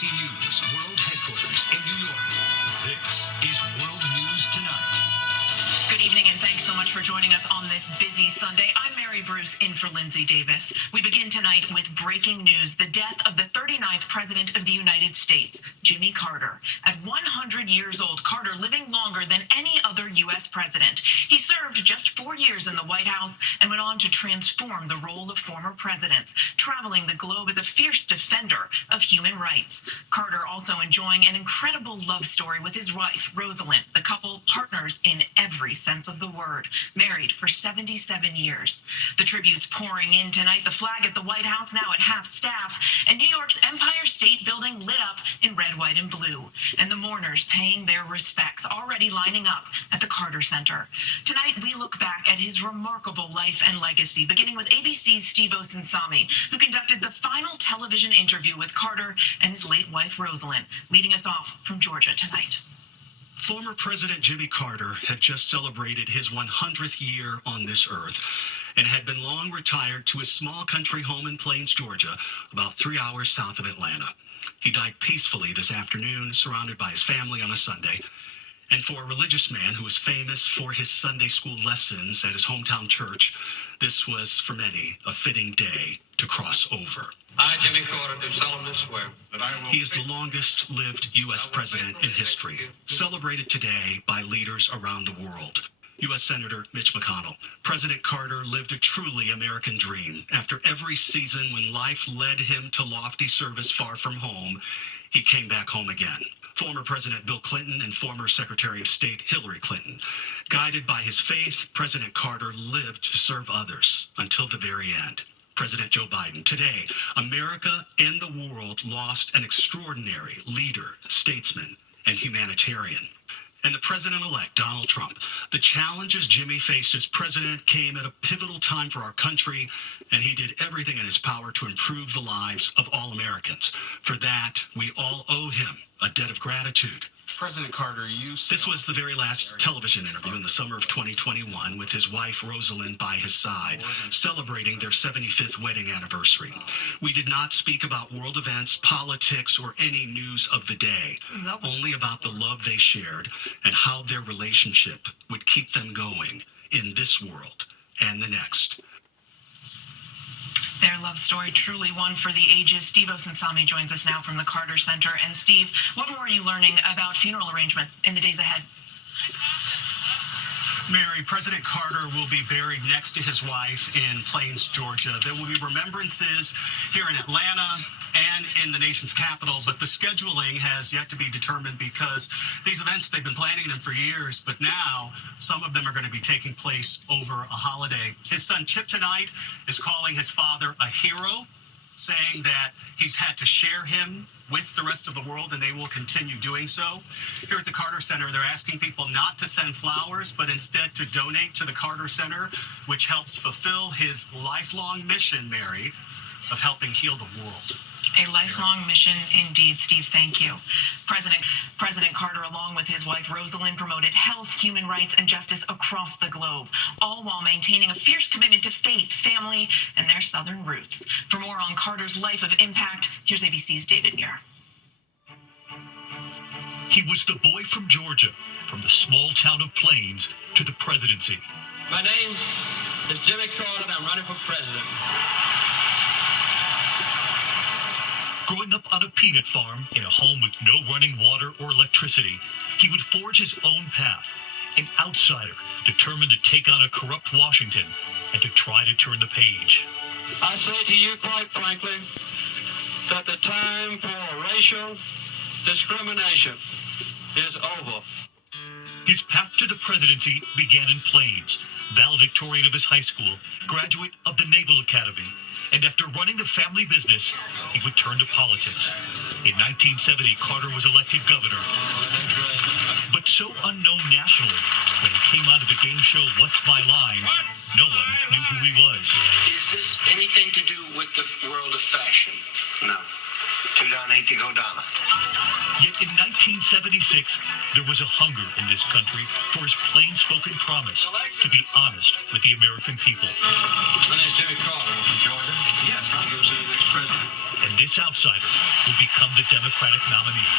ABC News World Headquarters in New York. This is World News Tonight. Good evening, and thanks so much for joining us on this busy Sunday. I'm Mary Bruce, in for Lindsay Davis. We begin tonight with breaking news: the death of the 39th President of the United States, Jimmy Carter. At 100 years old, Carter living longer than any other U.S. president. He served just 4 years in the White House and went on to transform the role of former presidents, traveling the globe as a fierce defender of human rights. Carter also enjoying an incredible love story with his wife, Rosalind. The couple partners in every sense of the word, married for 77 years. The tributes pouring in tonight, the flag at the White House now at half staff, and New York's Empire State Building lit up in red, white, and blue, and the mourners paying their respects, already lining up at the Carter Center. Tonight, we look back at his remarkable life and legacy, beginning with ABC's Steve Osunsami, who conducted the final television interview with Carter and his late wife, Rosalind, leading us off from Georgia tonight. Former President Jimmy Carter had just celebrated his 100th year on this earth and had been long retired to his small country home in Plains, Georgia, about 3 hours south of Atlanta. He died peacefully this afternoon, surrounded by his family on a Sunday. And for a religious man who was famous for his Sunday school lessons at his hometown church, this was, for many, a fitting day to cross over. I, Jimmy Carter, do solemnly swear that I will... He is the longest-lived U.S. president in history, celebrated today by leaders around the world. U.S. Senator Mitch McConnell. President Carter lived a truly American dream. After every season when life led him to lofty service far from home, he came back home again. Former President Bill Clinton and former Secretary of State Hillary Clinton. Guided by his faith, President Carter lived to serve others until the very end. President Joe Biden. Today, America and the world lost an extraordinary leader, statesman, and humanitarian. And the president-elect, Donald Trump. The challenges Jimmy faced as president came at a pivotal time for our country, and he did everything in his power to improve the lives of all Americans. For that, we all owe him a debt of gratitude. President Carter, This was the very last television interview in the summer of 2021 with his wife Rosalind by his side, celebrating their 75th wedding anniversary. We did not speak about world events, politics, or any news of the day, only about the love they shared and how their relationship would keep them going in this world and the next. Their love story, truly one for the ages. Steve Osunsami joins us now from the Carter Center. And Steve, what more are you learning about funeral arrangements in the days ahead? Mary, President Carter will be buried next to his wife in Plains, Georgia. There will be remembrances here in Atlanta and in the nation's capital, but the scheduling has yet to be determined because these events, they've been planning them for years, but now some of them are going to be taking place over a holiday. His son Chip tonight is calling his father a hero, saying that he's had to share him with the rest of the world, and they will continue doing so. Here at the Carter Center, they're asking people not to send flowers, but instead to donate to the Carter Center, which helps fulfill his lifelong mission, Mary, of helping heal the world. A lifelong mission indeed, Steve. Thank you. President Carter, along with his wife Rosalind, promoted health, human rights, and justice across the globe, all while maintaining a fierce commitment to faith, family, and their Southern roots. For more on Carter's life of impact, here's ABC's David Muir. He was the boy from Georgia, from the small town of Plains to the presidency. My name is Jimmy Carter, and I'm running for president. Growing up on a peanut farm in a home with no running water or electricity, he would forge his own path, an outsider determined to take on a corrupt Washington and to try to turn the page. I say to you quite frankly that the time for racial discrimination is over. His path to the presidency began in Plains, valedictorian of his high school, graduate of the Naval Academy, and after running the family business, he would turn to politics. In 1970, Carter was elected governor. But so unknown nationally, when he came onto the game show What's My Line, no one knew who he was. Is this anything to do with the world of fashion? No. Two down, 8 to go down. Yet in 1976, there was a hunger in this country for his plain-spoken promise to be honest with the American people. My name's Jimmy Carter. I'm from Georgia. Yes, I'm going to be the next president. And this outsider would become the Democratic nominee.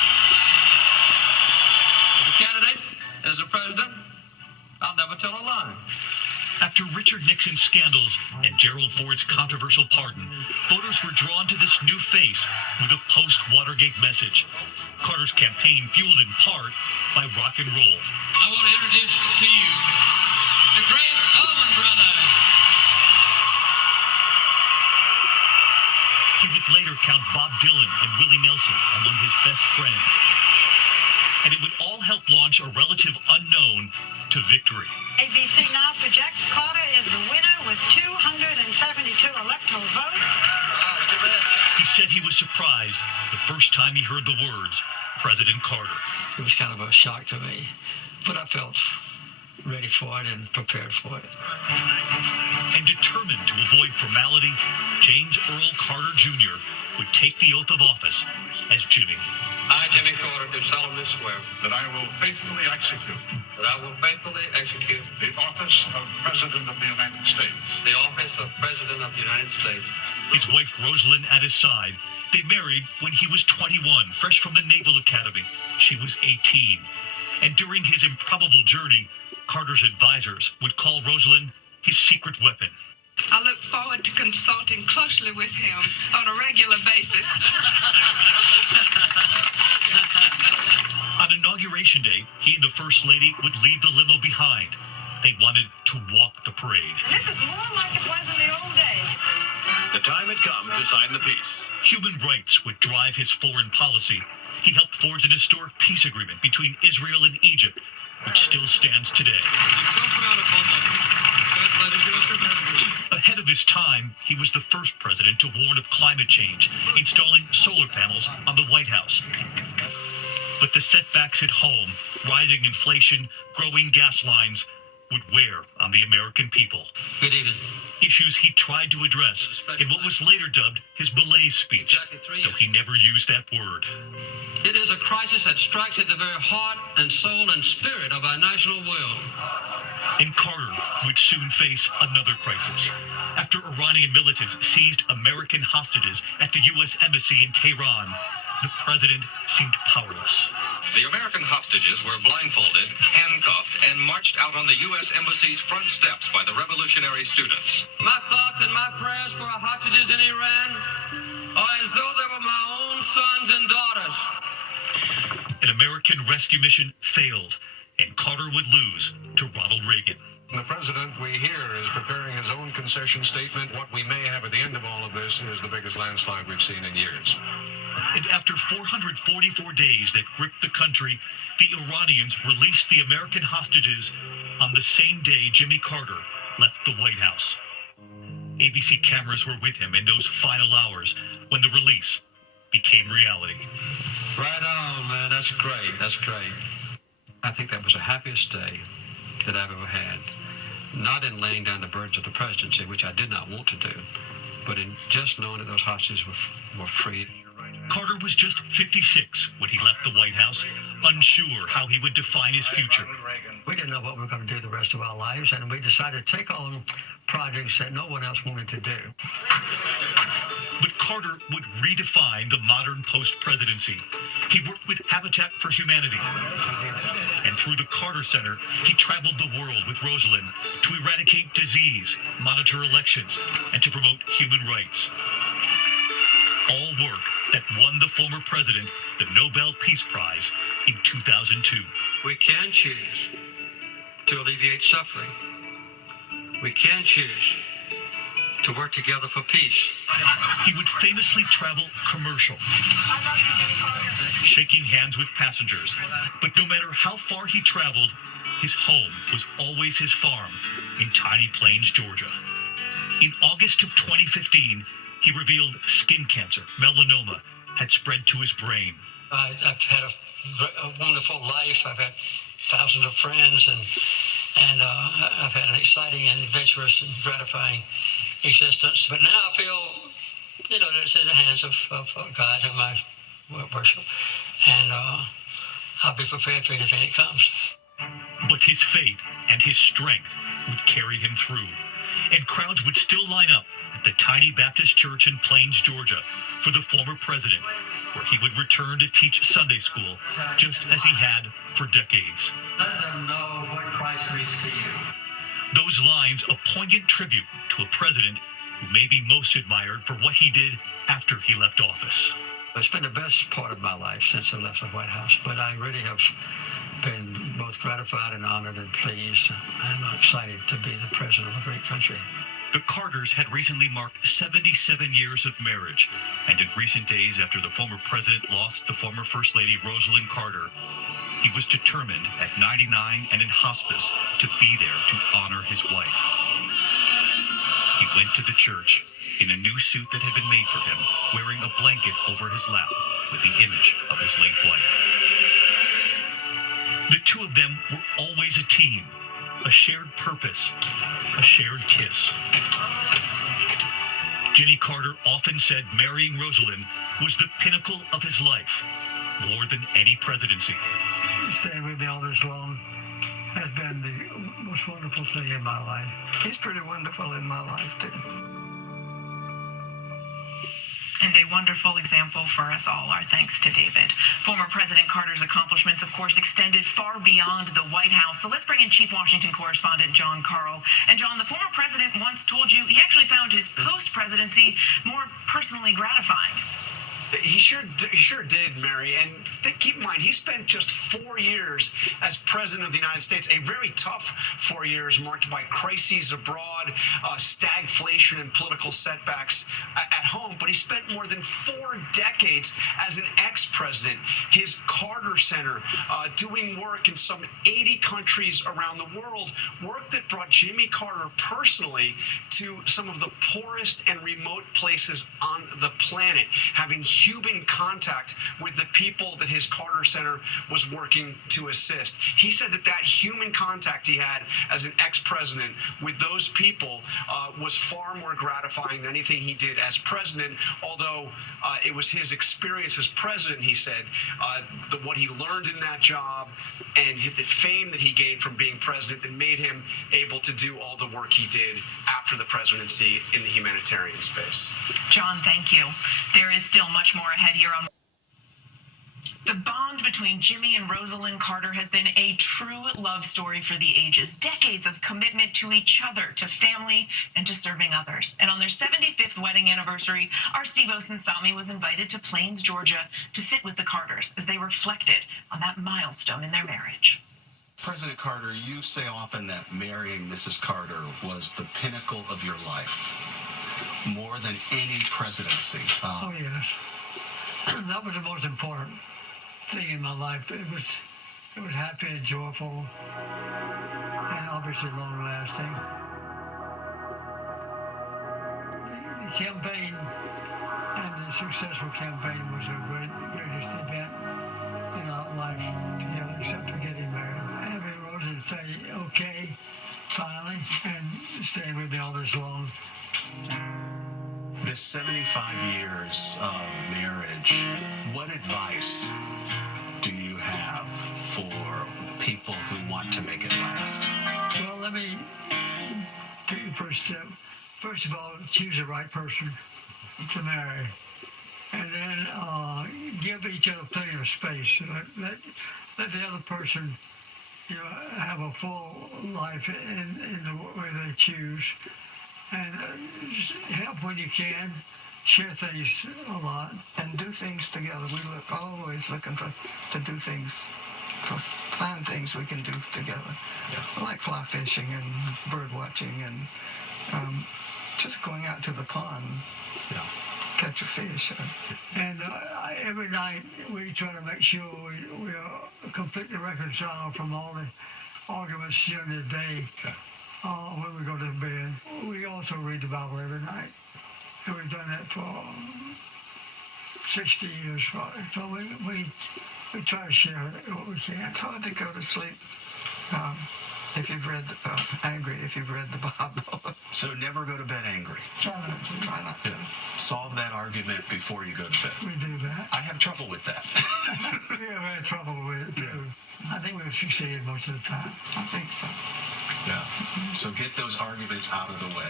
As a candidate, as a president, I'll never tell a lie. After Richard Nixon's scandals and Gerald Ford's controversial pardon, voters were drawn to this new face with a post-Watergate message. Carter's campaign fueled in part by rock and roll. I want to introduce to you the great Allman Brothers. He would later count Bob Dylan and Willie Nelson among his best friends. And it would all help launch a relative unknown to victory. ABC now projects Carter is the winner with 272 electoral votes. He said he was surprised the first time he heard the words, President Carter. It was kind of a shock to me, but I felt ready for it and prepared for it. And determined to avoid formality, James Earl Carter Jr. would take the oath of office as Jimmy. I, Jimmy Carter, do solemnly swear that I will faithfully execute that I will faithfully execute the office of President of the United States. the office of President of the United States. His wife Rosalind at his side. They married when he was 21, fresh from the Naval Academy. She was 18. And during his improbable journey, Carter's advisors would call Rosalind his secret weapon. I look forward to consulting closely with him on a regular basis. On Inauguration Day, he and the First Lady would leave the limo behind. They wanted to walk the parade. This is more like it was in the old days. The time had come to sign the peace. Human rights would drive his foreign policy. He helped forge an historic peace agreement between Israel and Egypt, which still stands today. Ahead of his time, he was the first president to warn of climate change, installing solar panels on the White House. But the setbacks at home, rising inflation, growing gas lines, would wear on the American people. Good evening. Issues he tried to address in what was later dubbed his malaise speech, though he never used that word. It is a crisis that strikes at the very heart and soul and spirit of our national will. And Carter would soon face another crisis. After Iranian militants seized American hostages at the U.S. Embassy in Tehran, the president seemed powerless. The American hostages were blindfolded, handcuffed, and marched out on the U.S. Embassy's front steps by the revolutionary students. My thoughts and my prayers for our hostages in Iran are as though they were my own sons and daughters. An American rescue mission failed, and Carter would lose to Ronald Reagan. The president, we hear, is preparing his own concession statement. What we may have at the end of all of this is the biggest landslide we've seen in years. And after 444 days that gripped the country, the Iranians released the American hostages on the same day Jimmy Carter left the White House. ABC cameras were with him in those final hours when the release became reality. Right on, man. That's great. That's great. I think that was the happiest day that I've ever had. Not in laying down the burdens of the presidency, which I did not want to do, but in just knowing that those hostages were freed. Carter was just 56 when he left the White House, unsure how he would define his future. We didn't know what we were going to do the rest of our lives, and we decided to take on projects that no one else wanted to do. But Carter would redefine the modern post-presidency. He worked with Habitat for Humanity. And through the Carter Center, he traveled the world with Rosalind to eradicate disease, monitor elections, and to promote human rights. All work that won the former president the Nobel Peace Prize in 2002. We can choose to alleviate suffering. We can choose to work together for peace. He would famously travel commercial, shaking hands with passengers. But no matter how far he traveled, his home was always his farm in Tiny Plains, Georgia. In August of 2015, he revealed skin cancer, melanoma, had spread to his brain. I've had a wonderful life. I've had thousands of friends, and I've had an exciting and adventurous and gratifying existence. But now I feel, that it's in the hands of God, whom I worship, and I'll be prepared for anything that comes. But his faith and his strength would carry him through. and crowds would still line up at the tiny Baptist church in Plains, Georgia, for the former president, where he would return to teach Sunday school, just as he had for decades. Let them know what Christ means to you. Those lines a poignant tribute to a president who may be most admired for what he did after he left office. It's been the best part of my life since I left the White House, but I really have been both gratified and honored and pleased. I'm excited to be the president of a great country. The Carters had recently marked 77 years of marriage, and in recent days after the former president lost the former First Lady Rosalynn Carter, he was determined at 99 and in hospice to be there to honor his wife. He went to the church in a new suit that had been made for him, wearing a blanket over his lap with the image of his late wife. The two of them were always a team, a shared purpose, a shared kiss. Jimmy Carter often said marrying Rosalynn was the pinnacle of his life, more than any presidency. Staying with me all this long has been the most wonderful thing in my life. He's pretty wonderful in my life, too. And a wonderful example for us all. Our thanks to David. Former President Carter's accomplishments, of course, extended far beyond the White House. So let's bring in Chief Washington Correspondent John Karl. And John, the former president once told you he actually found his post-presidency more personally gratifying. He sure did, Mary. And keep in mind, he spent just 4 years as president of the United States, a very tough 4 years marked by crises abroad, stagflation, and political setbacks at home. But he spent more than 4 decades as an ex-president. His Carter Center, doing work in some 80 countries around the world, work that brought Jimmy Carter personally to some of the poorest and remote places on the planet, having human contact with the people that his Carter Center was working to assist. He said that human contact he had as an ex-president with those people was far more gratifying than anything he did as president, although it was his experience as president, he said, what he learned in that job and the fame that he gained from being president that made him able to do all the work he did after the presidency in the humanitarian space. John, thank you. There is still much more ahead here on. The bond between Jimmy and Rosalynn Carter has been a true love story for the ages. Decades of commitment to each other, to family, and to serving others. And on their 75th wedding anniversary, our Steve Osunsami was invited to Plains, Georgia, to sit with the Carters as they reflected on that milestone in their marriage. President Carter, you say often that marrying Mrs. Carter was the pinnacle of your life, more than any presidency. Oh, yes. That was the most important thing in my life. It was happy and joyful and obviously long-lasting. The campaign and the successful campaign was the greatest event in our life together, except for getting married. Having Rosa say, okay, finally, and staying with me all this long. This 75 years of marriage, what advice do you have for people who want to make it last? Well, let me take the first step. First of all, choose the right person to marry. And then give each other plenty of space. Let the other person have a full life in the way they choose. And help when you can, share things a lot. And do things together. We always looking to do things, find things we can do together. Yeah. Like fly fishing and bird watching and just going out to the pond, catch a fish. And every night we try to make sure we are completely reconciled from all the arguments during the day. Okay. When we go to bed. We also read the Bible every night. And we've done that for 60 years. So we try to share what we can. It's hard to go to sleep if you've read the Bible. So never go to bed angry. Try not to. Solve that argument before you go to bed. We do that. I have trouble with that. We have had trouble with it, too. I think we've succeeded most of the time. I think so. Yeah. So get those arguments out of the way.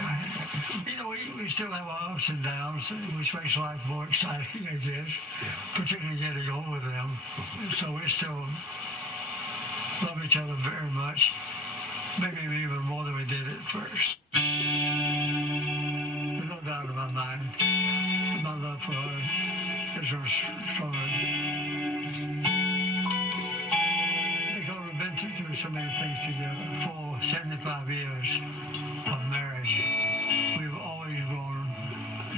You know, we still have our ups and downs, which makes life more exciting, I guess, particularly getting over them. So we still love each other very much, maybe even more than we did at first. There's no doubt in my mind that my love for her is stronger. Because we've been through so many things together. For 75 years of marriage, we've always grown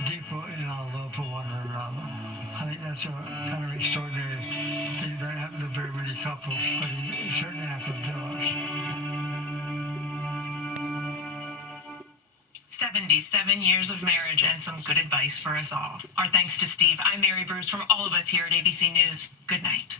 deeper in our love for one another. I think that's a kind of extraordinary thing that happens to very many couples, but it certainly happened to us. 77 years of marriage and some good advice for us all. Our thanks to Steve. I'm Mary Bruce. From all of us here at ABC News, good night.